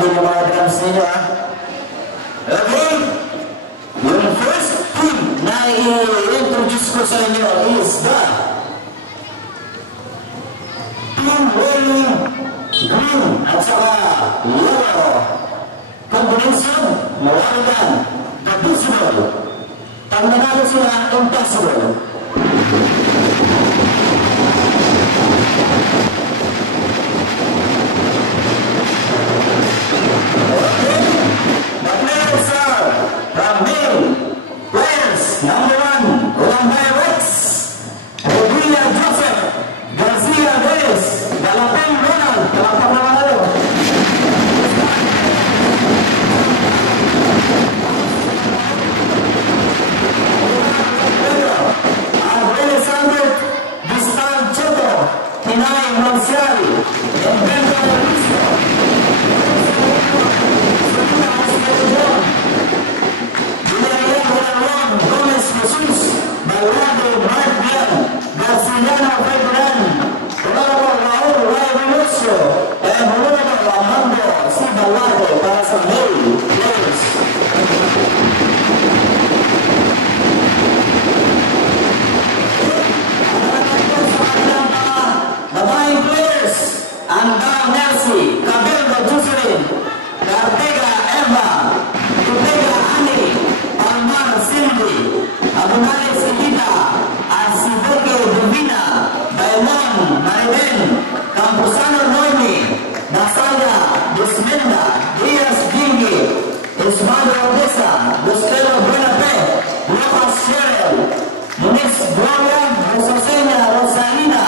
din yung mga drums ninyo, ha? Okay? Yung first team na i-introduce ko sa inyo is the team wearing green at saka yellow. Combination, Mawalan, the Visible. Pag nanalo sila, impossible. Number 1, Olambay Rex, Rodrigo Joseph, Garcia Reyes, Galapeng Ronald, Galapeng Ronaldo. Andrés Sander, Gustavo Cheto, Pinay Marcial, Enrique Luisco, Jesus, Balado, Mark Bian, Garciano Ferdinand, Honorable Raul Ray Veloso, and Honorable Armando C. Balado para sa male players. Babaeng players, Andang Nelsi, Cabello Jocelyn, Cartega Emma, Tutega Ani, Palmar Cindy, Abunales Elita, Arciberge Divina, Bailon, Maribel, Campusano Noemi, Nasaya, Desmenda, Diaz Gingi, Esmado Odessa, Busquelo Buenape, Lucas Sherel, Muniz Gloria, Rosacena Rosalina,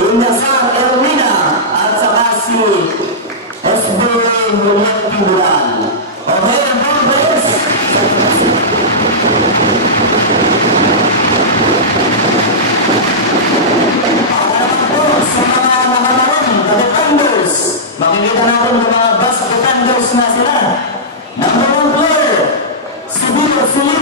Indasar Elmina, at saka si SB Juliet Pinduran. Okay, ang mga players? Sa mga naman, the defenders, makikita natin mga best defenders na sila. Number 1 player, Sibilo Philip.